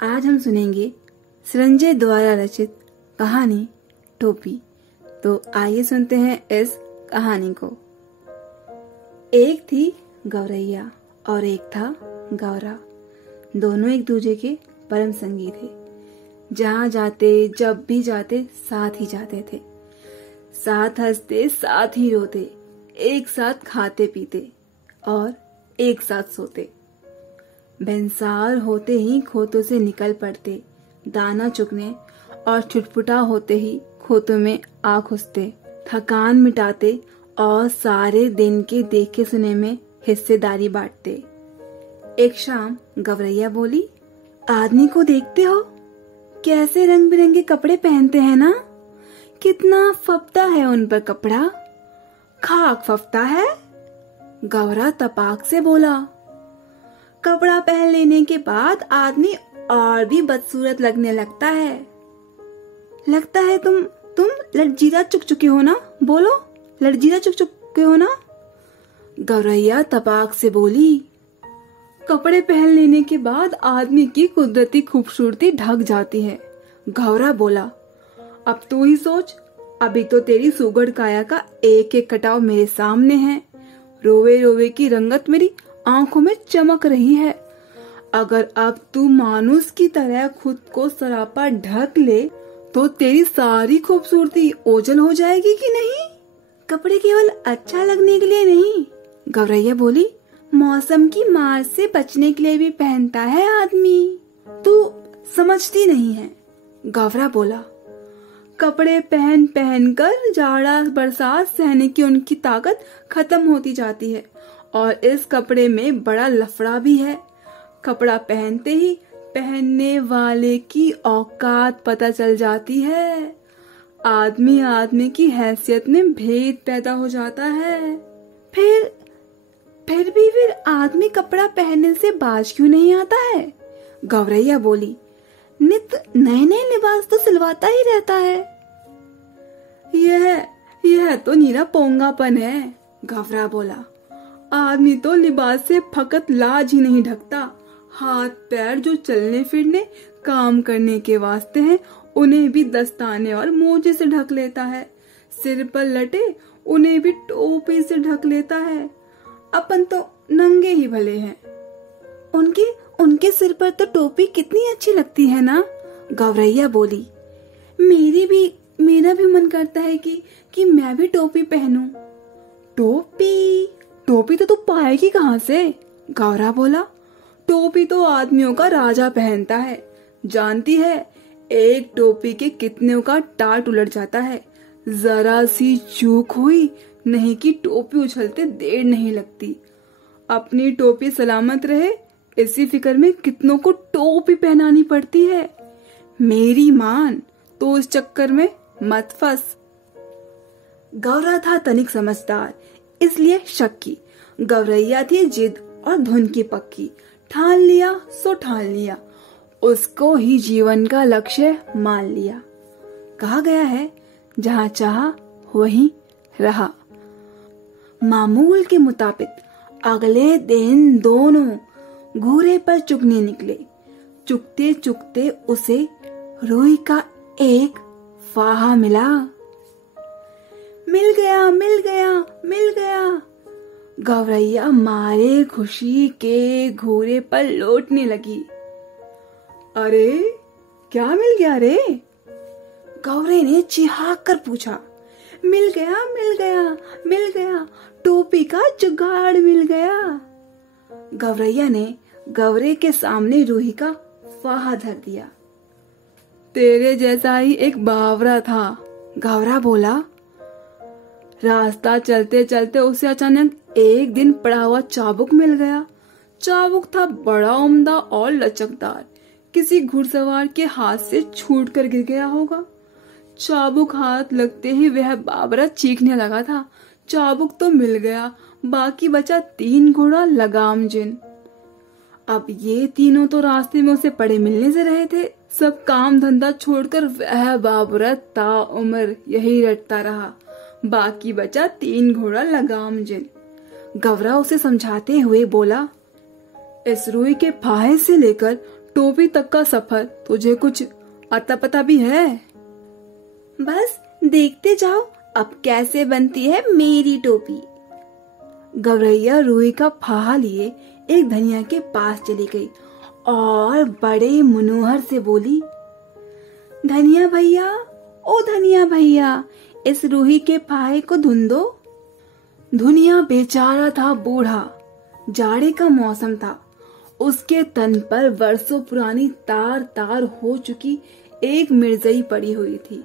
आज हम सुनेंगे संजय द्वारा रचित कहानी टोपी। तो आइए सुनते हैं इस कहानी को। एक थी गौरैया और एक था गौरा। दोनों एक दूसरे के परम संगी थे। जहाँ जाते जब भी जाते साथ ही जाते थे, साथ हंसते साथ ही रोते, एक साथ खाते पीते और एक साथ सोते। बेंसार होते ही खोतों से निकल पड़ते, दाना चुगने और छुटपुटा होते ही खोतों में आ घुसते, थकान मिटाते और सारे दिन के देखे सुने में हिस्सेदारी बांटते। एक शाम गौरैया बोली, आदमी को देखते हो कैसे रंग बिरंगे कपड़े पहनते हैं ना, कितना फपता है उन पर कपड़ा। खाक फपता है। गौरा तपाक से बोला, कपड़ा पहन लेने के बाद आदमी और भी बदसूरत लगने लगता है। लगता है तुम लटजीरा चुक चुके हो ना। बोलो, लटजीरा चुक चुके हो ना। गौरैया तपाक से बोली, कपड़े पहन लेने के बाद आदमी की कुदरती खूबसूरती ढक जाती है। गौरा बोला, अब तू ही सोच, अभी तो तेरी सुगड़ काया का एक एक कटाव मेरे सामने है। रोवे रोवे की रंगत मेरी आंखों में चमक रही है। अगर अब तू मानुस की तरह खुद को सरापा ढक ले तो तेरी सारी खूबसूरती ओझल हो जाएगी कि नहीं। कपड़े केवल अच्छा लगने के लिए नहीं, गौरैया बोली, मौसम की मार से बचने के लिए भी पहनता है आदमी। तू समझती नहीं है। गौरा बोला, कपड़े पहन पहन कर जाड़ा बरसात सहने की उनकी ताकत खत्म होती जाती है और इस कपड़े में बड़ा लफड़ा भी है। कपड़ा पहनते ही पहनने वाले की औकात पता चल जाती है। आदमी की हैसियत में भेद पैदा हो जाता है। फिर आदमी कपड़ा पहनने से बाज क्यों नहीं आता है। गौरैया बोली, नित नए नए लिबास तो सिलवाता ही रहता है। यह तो नीरा पोंगापन है। गौरा बोला, आदमी तो लिबास से फकत लाज ही नहीं ढकता, हाथ पैर जो चलने फिरने काम करने के वास्ते हैं उन्हें भी दस्ताने और मोजे से ढक लेता है। सिर पर लटे उन्हें भी टोपी से ढक लेता है। अपन तो नंगे ही भले हैं। उनके सिर पर तो टोपी कितनी अच्छी लगती है ना। गौरैया बोली, मेरा भी मन करता है कि मैं भी टोपी पहनूं। टोपी तो तू पाएगी कहाँ से। गौरा बोला, टोपी तो आदमियों का राजा पहनता है। जानती है, एक टोपी के कितनों का टाट उलट जाता है। जरा सी चूक हुई नहीं कि टोपी उछलते देर नहीं लगती। अपनी टोपी सलामत रहे इसी फिक्र में कितनों को टोपी पहनानी पड़ती है। मेरी मान, तो इस चक्कर में मत फंस। गौरा था तनिक समझदार, इसलिए शक की। गौरैया थी जिद और धुन की पक्की। ठान लिया सो ठान लिया, उसको ही जीवन का लक्ष्य मान लिया। कहा गया है, जहाँ चाहा वहीं रहा। मामूल के मुताबिक अगले दिन दोनों घूरे पर चुगने निकले। चुगते चुगते उसे रुई का एक फाहा मिला। मिल गया मिल गया मिल गया। गौरैया मारे खुशी के घूरे पर लौटने लगी। अरे क्या मिल गया रे। गौरे ने चिहाक कर पूछा। मिल गया मिल गया मिल गया, टोपी का जुगाड़ मिल गया। गौरैया ने गौरे के सामने रूही का फाहा धर दिया। तेरे जैसा ही एक बावरा था। गौरा बोला, रास्ता चलते चलते उसे अचानक एक दिन पड़ा हुआ चाबुक मिल गया। चाबुक था बड़ा उम्दा और लचकदार, किसी घुड़सवार के हाथ से छूट कर गिर गया होगा। चाबुक हाथ लगते ही वह बाबरा चीखने लगा था। चाबुक तो मिल गया, बाकी बचा 3 घोड़ा लगाम जिन। अब ये तीनों तो रास्ते में उसे पड़े मिलने से रहे थे। सब काम धंधा छोड़कर वह बाबरा ताउम्र यही रटता रहा। बाकी बचा 3 घोड़ा लगाम जिन। गौरा उसे समझाते हुए बोला, इस रुई के फाहे से लेकर टोपी तक का सफर तुझे कुछ अता पता भी है? बस देखते जाओ अब कैसे बनती है मेरी टोपी। गौरैया रूही का फाहा लिए एक धनिया के पास चली गई और बड़े मनोहर से बोली, धनिया भैया, ओ धनिया भैया, इस रूही के फाहे को धुन दो। धुनिया बेचारा था बूढ़ा, जाड़े का मौसम था। उसके तन पर वर्षों पुरानी तार तार हो चुकी एक मिर्जई पड़ी हुई थी।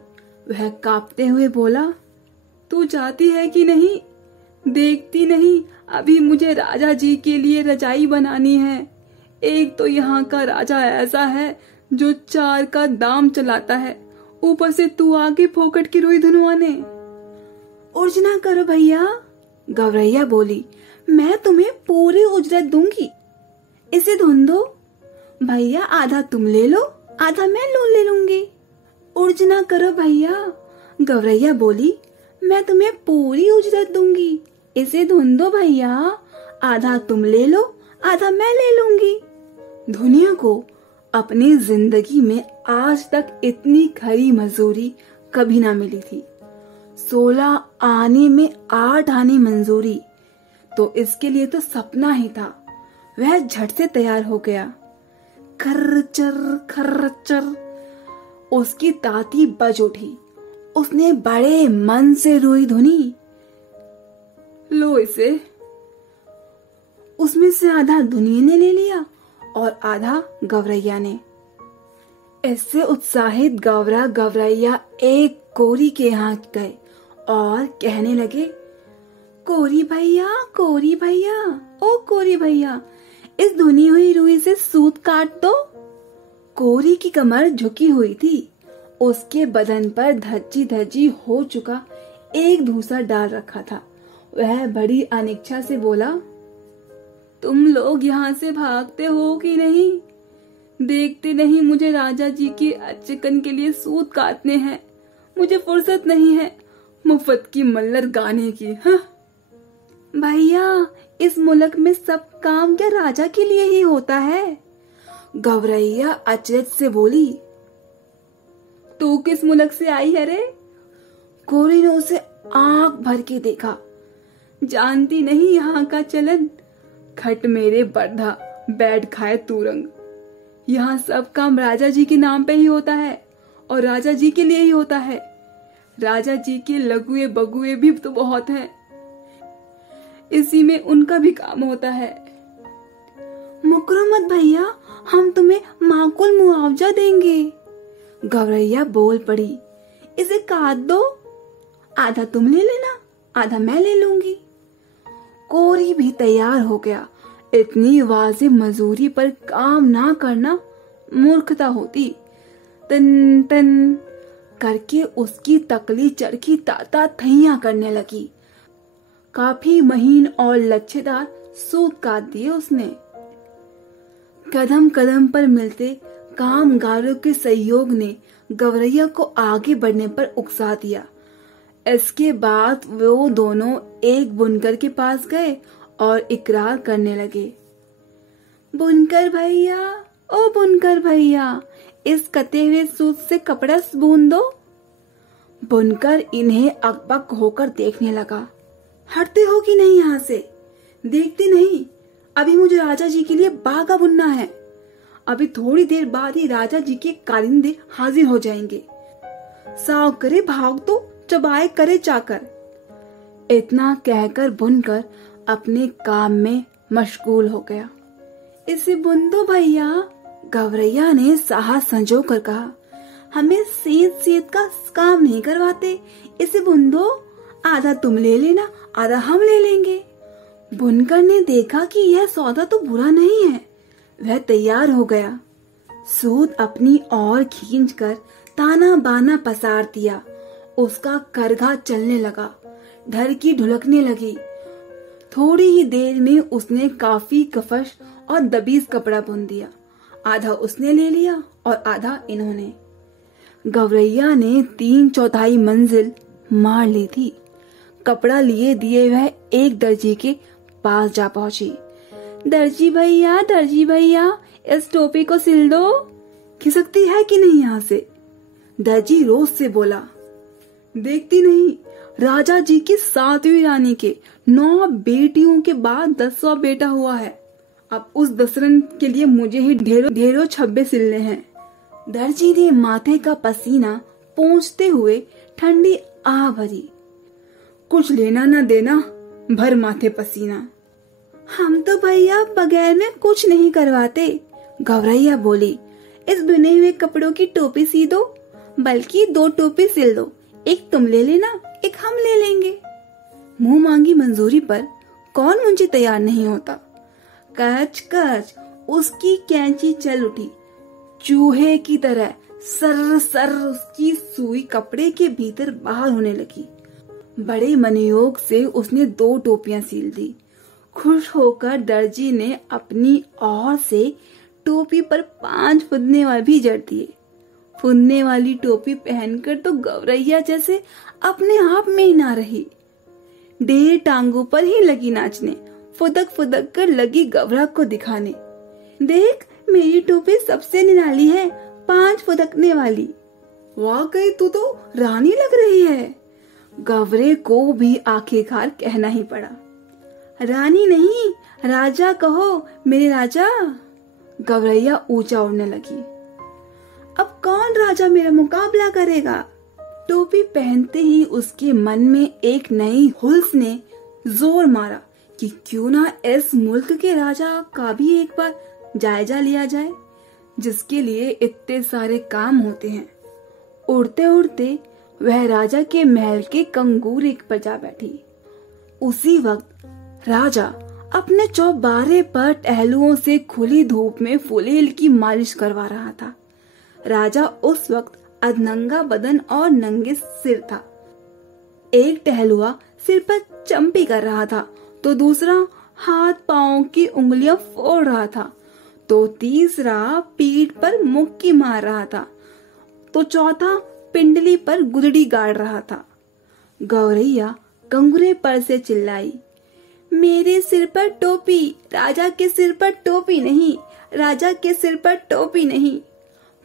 वह कांपते हुए बोला, तू जाती है कि नहीं? देखती नहीं, अभी मुझे राजा जी के लिए रजाई बनानी है। एक तो यहाँ का राजा ऐसा है जो 4 का दाम चलाता है, ऊपर से तू आगे फोकट की रुई धुनवाने। उर्जना करो भैया, गौरैया बोली, मैं तुम्हें पूरी उजरत दूंगी। इसे धुन दो भैया, आधा तुम ले लो, आधा मैं ले लूंगी। उर्जना करो भैया, गौरैया बोली, मैं तुम्हें पूरी उजरत दूंगी। इसे धुन दो भैया, आधा तुम ले लो, आधा मैं ले लूंगी। दुनिया को अपनी जिंदगी में आज तक इतनी खरी मजदूरी कभी ना मिली थी। 16 आने में 8 आने मंजूरी, तो इसके लिए तो सपना ही था। वह झट से तैयार हो गया। खर्रचर उसकी ताती बज उठी। उसने बड़े मन से रुई धुनी। लो इसे। उसमें से आधा दुनिया ने ले लिया और आधा गौरैया ने। इससे उत्साहित गौरैया एक कोरी के यहाँ गए और कहने लगे, कोरी भैया, ओ कोरी भैया, इस धुनी हुई रुई से सूत काट दो। कोरी की कमर झुकी हुई थी। उसके बदन पर धज्जी धज्जी हो चुका एक धूसा डाल रखा था। वह बड़ी अनिच्छा से बोला, तुम लोग यहाँ से भागते हो कि नहीं? देखते नहीं मुझे राजा जी के अचकन के लिए सूत काटने हैं। मुझे फुर्सत नहीं है मुफ्त की मल्लर गाने की। हाँ भैया, इस मुल्क में सब काम क्या राजा के लिए ही होता है? गौरैया अचरज से बोली। तू किस मुल्क से आई है रे? कोरी ने उसे आंख भर के देखा। जानती नहीं यहाँ का चलन? खट मेरे बर्धा, बैठ खाए तूरंग। यहाँ सब काम राजा जी के नाम पे ही होता है और राजा जी के लिए ही होता है। राजा जी के लगुए बगुए भी तो बहुत हैं। इसी में उनका भी काम होता है। मुकरो मत भैया, हम तुम्हें माकुल मुआवजा देंगे। गौरैया बोल पड़ी, इसे काट दो, आधा तुम ले लेना, आधा मैं ले लूंगी। कोरी भी तैयार हो गया। इतनी वाजिब मजूरी पर काम ना करना मूर्खता होती। तन तन करके उसकी तकली चरखी ताता थैया करने लगी। काफी महीन और लच्छेदार सूत काट दिए उसने। कदम कदम पर मिलते कामगारों के सहयोग ने गौरैया को आगे बढ़ने पर उकसा दिया। इसके बाद वो दोनों एक बुनकर के पास गए और इकरार करने लगे, बुनकर भैया, ओ बुनकर भैया, इस कते हुए सूत से कपड़ा बुन दो। बुनकर इन्हें अकबक होकर देखने लगा। हटते हो कि नहीं यहाँ से? देखते नहीं, अभी मुझे राजा जी के लिए बागा बुनना है। अभी थोड़ी देर बाद ही राजा जी के कारिंदे हाजिर हो जाएंगे। साव करे भाग तो, चबाए करे चाकर। इतना कहकर बुनकर अपने काम में मशगूल हो गया। इसे बुन दो भैया, गौरैया ने साहस संजो कर कहा। हमें सेत का काम नहीं करवाते, इसे बुन दो, आधा तुम ले लेना, आधा हम ले लेंगे। बुनकर ने देखा कि यह सौदा तो बुरा नहीं है। वह तैयार हो गया। सूत अपनी ओर खींचकर ताना बाना पसार दिया। उसका करघा चलने लगा, ढरकी ढुलकने लगी। थोड़ी ही देर में उसने काफी कफश और दबीज कपड़ा बुन दिया। आधा उसने ले लिया और आधा इन्होंने। गौरैया ने 3/4 मंजिल मार ली थी। कपड़ा लिए दिए वह एक दर्जी के पास जा पहुंची। दर्जी भैया, इस टोपी को सिल दो, खिसकती है कि नहीं यहाँ से। दर्जी रोज से बोला, देखती नहीं, राजा जी की 7वीं रानी के 9 बेटियों के बाद 10वां बेटा हुआ है। अब उस दसरन के लिए मुझे ही ढेरों छब्बे सिलने हैं। दर्जी ने माथे का पसीना पोंछते हुए ठंडी आह भरी। कुछ लेना न देना, भर माथे पसीना। हम तो भैया बगैर में कुछ नहीं करवाते, गौरैया बोली। इस बुने हुए कपड़ों की टोपी सी दो, बल्कि 2 टोपी सिल दो, एक तुम ले लेना, एक हम ले लेंगे। मुंह मांगी मंजूरी पर कौन मुंशी तैयार नहीं होता। कच कच उसकी कैंची चल उठी। चूहे की तरह सर सर उसकी सुई कपड़े के भीतर बाहर होने लगी। बड़े मनयोग से उसने 2 टोपियां सील दी। खुश होकर दर्जी ने अपनी ओर से टोपी पर 5 फुदने वाले भी जड़ दिए। फुदने वाली टोपी पहनकर तो गौरैया जैसे अपने आप में ही ना रही। 1.5 टांगों पर ही लगी नाचने, फुदक फुदक कर लगी गौरा को दिखाने। देख, मेरी टोपी सबसे निराली है, 5 फुदकने वाली। वाकई तू तो रानी लग रही है। गौरे को भी आखिरकार कहना ही पड़ा। रानी नहीं, राजा कहो, मेरे राजा। गौरैया ऊंचा उड़ने लगी। अब कौन राजा मेरा मुकाबला करेगा। टोपी पहनते ही उसके मन में एक नई हुल्स ने जोर मारा कि क्यों ना इस मुल्क के राजा का भी एक बार जायजा लिया जाए, जिसके लिए इतने सारे काम होते हैं। उड़ते उड़ते वह राजा के महल के कंगूर एक पर जा बैठी। उसी वक्त राजा अपने चौबारे पर टहलुओं से खुली धूप में फुलेल की मालिश करवा रहा था। राजा उस वक्त अधनंगा बदन और नंगे सिर था। एक टहलुआ सिर पर चंपी कर रहा था, तो दूसरा हाथ पांव की उंगलियां फोड़ रहा था, तो तीसरा पीठ पर मुक्की मार रहा था, तो चौथा पिंडली पर गुदड़ी गाड़ रहा था। गौरैया कंगुरे पर से चिल्लाई, मेरे सिर पर टोपी, राजा के सिर पर टोपी नहीं, राजा के सिर पर टोपी नहीं।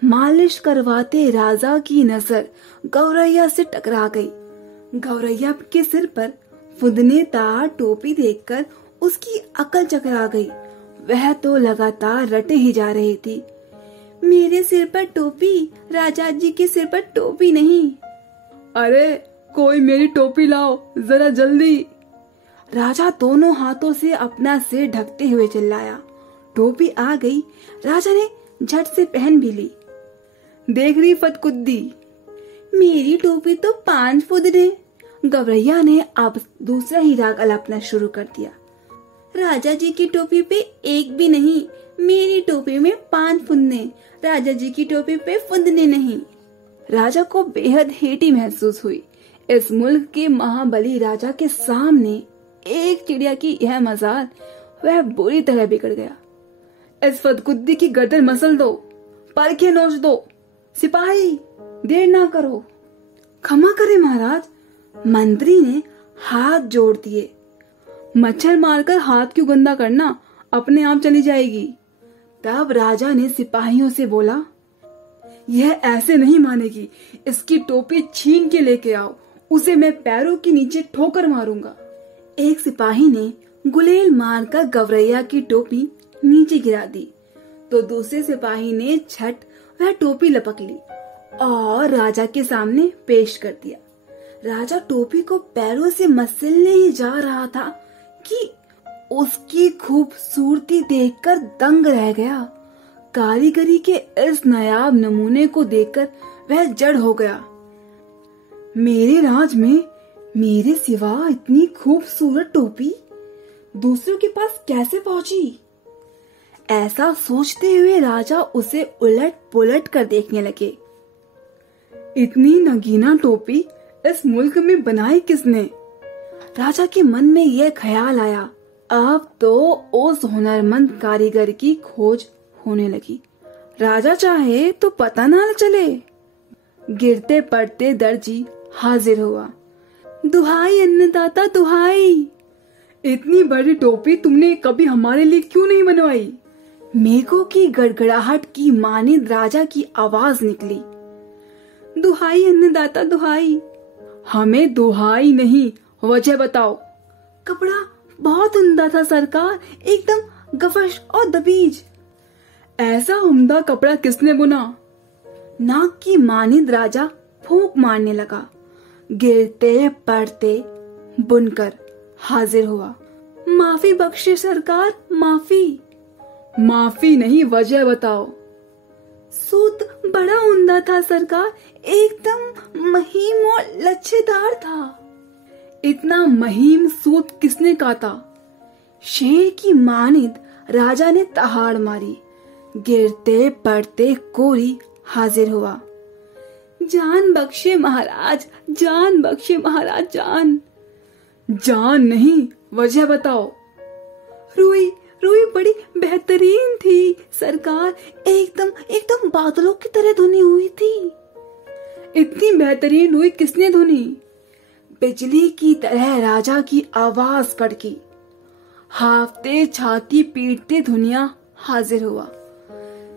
मालिश करवाते राजा की नजर गौरैया से टकरा गई। गौरैया के सिर पर फुदनेदार टोपी देखकर उसकी अकल चकरा गई। वह तो लगातार रटे ही जा रही थी, मेरे सिर पर टोपी, राजा जी के सिर पर टोपी नहीं। अरे कोई मेरी टोपी लाओ जरा जल्दी। राजा दोनों हाथों से अपना सिर ढकते हुए चिल्लाया। टोपी आ गई। राजा ने झट से पहन भी ली। देख रही फतकुद्दी, मेरी टोपी तो 5 फुदने। गौरैया ने अब दूसरा ही राग अलापना शुरू कर दिया। राजा जी की टोपी पे एक भी नहीं, मेरी टोपी में 5 फुदने, राजा जी की टोपी पे फुदने नहीं। राजा को बेहद हेटी महसूस हुई। इस मुल्क के महाबली राजा के सामने एक चिड़िया की यह मजाल, वह बुरी तरह बिगड़ गया। इस फतकुद्दी की गर्दन मसल दो, परखे नोच दो। सिपाही देर ना करो। क्षमा करे महाराज, मंत्री ने हाथ जोड़ दिए। मच्छर मारकर हाथ क्यों गंदा करना, अपने आप चली जाएगी। तब राजा ने सिपाहियों से बोला, यह ऐसे नहीं मानेगी, इसकी टोपी छीन के लेके आओ, उसे मैं पैरों के नीचे ठोकर मारूंगा। एक सिपाही ने गुलेल मारकर गौरैया की टोपी नीचे गिरा दी, तो दूसरे सिपाही ने झट वह टोपी लपक ली और राजा के सामने पेश कर दिया। राजा टोपी को पैरों से मसलने ही जा रहा था कि उसकी खूबसूरती देखकर दंग रह गया। कारीगरी के इस नायाब नमूने को देखकर वह जड़ हो गया। मेरे राज में मेरे सिवा इतनी खूबसूरत टोपी दूसरों के पास कैसे पहुंची? ऐसा सोचते हुए राजा उसे उलट पुलट कर देखने लगे। इतनी नगीना टोपी इस मुल्क में बनाई किसने? राजा के मन में यह ख्याल आया। अब तो उस हुनरमंद कारीगर की खोज होने लगी। राजा चाहे तो पता ना चले। गिरते पड़ते दर्जी हाजिर हुआ। दुहाई अन्नदाता दुहाई, इतनी बड़ी टोपी तुमने कभी हमारे लिए क्यों नहीं बनवाई? मेघों की गड़गड़ाहट की मानिंद राजा की आवाज निकली, दुहाई अन्नदाता दुहाई। हमें दुहाई नहीं, वजह बताओ। कपड़ा बहुत उम्दा था सरकार, एकदम गफश और दबीज। ऐसा उम्दा कपड़ा किसने बुना? नाक की मानिंद राजा फूंक मारने लगा। गिरते पड़ते बुनकर हाजिर हुआ। माफी बख्शे सरकार, माफी। माफी नहीं, वजह बताओ। सूत बड़ा उम्दा था सरकार, एकदम महीन और लच्छेदार था। इतना महीन सूत किसने काता? शेर की मानिंद राजा ने तहाड़ मारी। गिरते पड़ते कोरी हाजिर हुआ। जान बख्शे महाराज, जान बख्शे महाराज, जान। जान नहीं, वजह बताओ। रुई रुई बड़ी बेहतरीन थी सरकार, एकदम एकदम बादलों की तरह धुनी हुई थी। इतनी बेहतरीन रुई किसने धुनी? बिजली की तरह राजा की आवाज कड़की। हाफते छाती पीटते धुनिया हाजिर हुआ।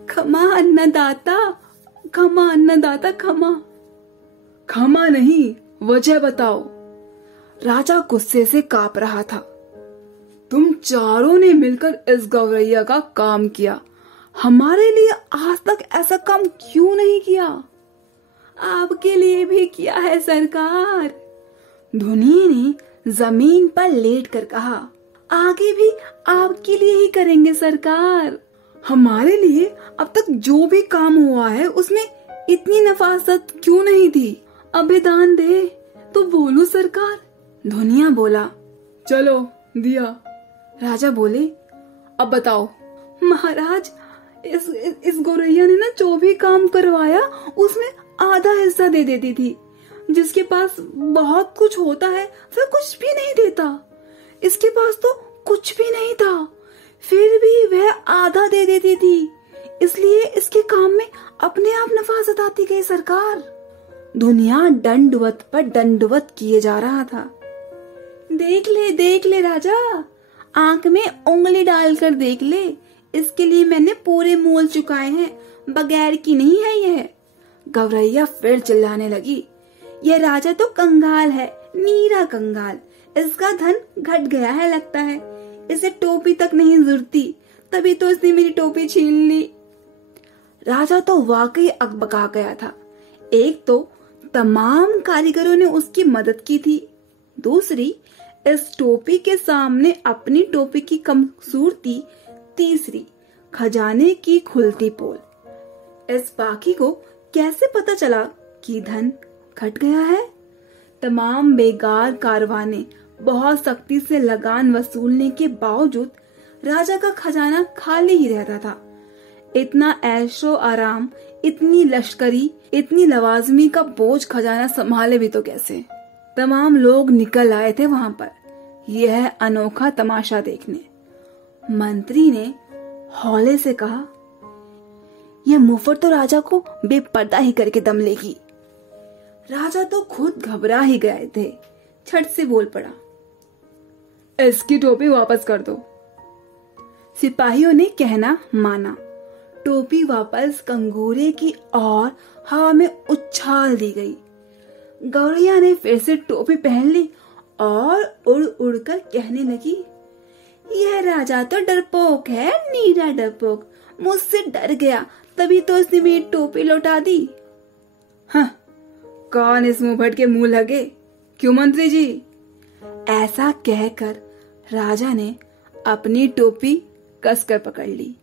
क्षमा अन्नदाता, क्षमा अन्नदाता, क्षमा। क्षमा नहीं, वजह बताओ। राजा गुस्से से कांप रहा था। तुम चारों ने मिलकर इस गौरैया का काम किया, हमारे लिए आज तक ऐसा काम क्यों नहीं किया? आपके लिए भी किया है सरकार, धुनी ने जमीन पर लेट कर कहा। आगे भी आपके लिए ही करेंगे सरकार। हमारे लिए अब तक जो भी काम हुआ है उसमें इतनी नफासत क्यों नहीं थी? अभिदान दे तो बोलो सरकार। धुनिया बोला, चलो दिया। राजा बोले, अब बताओ। महाराज, इस गौरैया ने ना जो भी काम करवाया उसमें आधा हिस्सा दे देती थी। जिसके पास बहुत कुछ होता है वह कुछ भी नहीं देता। इसके पास तो कुछ भी नहीं था, फिर भी वह आधा दे देती थी, इसलिए इसके काम में अपने आप नफासत आती गई सरकार। दुनिया दंडवत पर दंडवत किए जा रहा था। देख ले राजा, आंख में उंगली डालकर देख ले, इसके लिए मैंने पूरे मोल चुकाए हैं, बगैर की नहीं है यह। गौरैया फिर चिल्लाने लगी, यह राजा तो कंगाल है, नीरा कंगाल। इसका धन घट गया है लगता है, इसे टोपी तक नहीं जुड़ती, तभी तो इसने मेरी टोपी छीन ली। राजा तो वाकई अकबका गया था। एक तो तमाम कारीगरों ने उसकी मदद की थी, दूसरी इस टोपी के सामने अपनी टोपी की कमसूरती, तीसरी खजाने की खुलती पोल। इस बाकी को कैसे पता चला कि धन घट गया है? तमाम बेकार कारवाने बहुत सख्ती से लगान वसूलने के बावजूद राजा का खजाना खाली ही रहता था। इतना ऐशो आराम, इतनी लश्करी, इतनी लवाजमी का बोझ खजाना संभाले भी तो कैसे? तमाम लोग निकल आए थे वहां पर यह अनोखा तमाशा देखने। मंत्री ने हौले से कहा, यह मुफर तो राजा को बेपर्दा ही करके दम लेगी। राजा तो खुद घबरा ही गए थे, छट से बोल पड़ा, इसकी टोपी वापस कर दो। सिपाहियों ने कहना माना। टोपी वापस कंगूरे की और हवा में उछाल दी गई। गौरैया ने फिर से टोपी पहन ली और उड़ उड़ कर कहने लगी, यह राजा तो डरपोक है, नीरा डरपोक, मुझसे डर गया, तभी तो इसने मेरी टोपी लौटा दी। हाँ, कौन इस मुंहफट के मुंह लगे? क्यों मंत्री जी? ऐसा कहकर राजा ने अपनी टोपी कसकर पकड़ ली।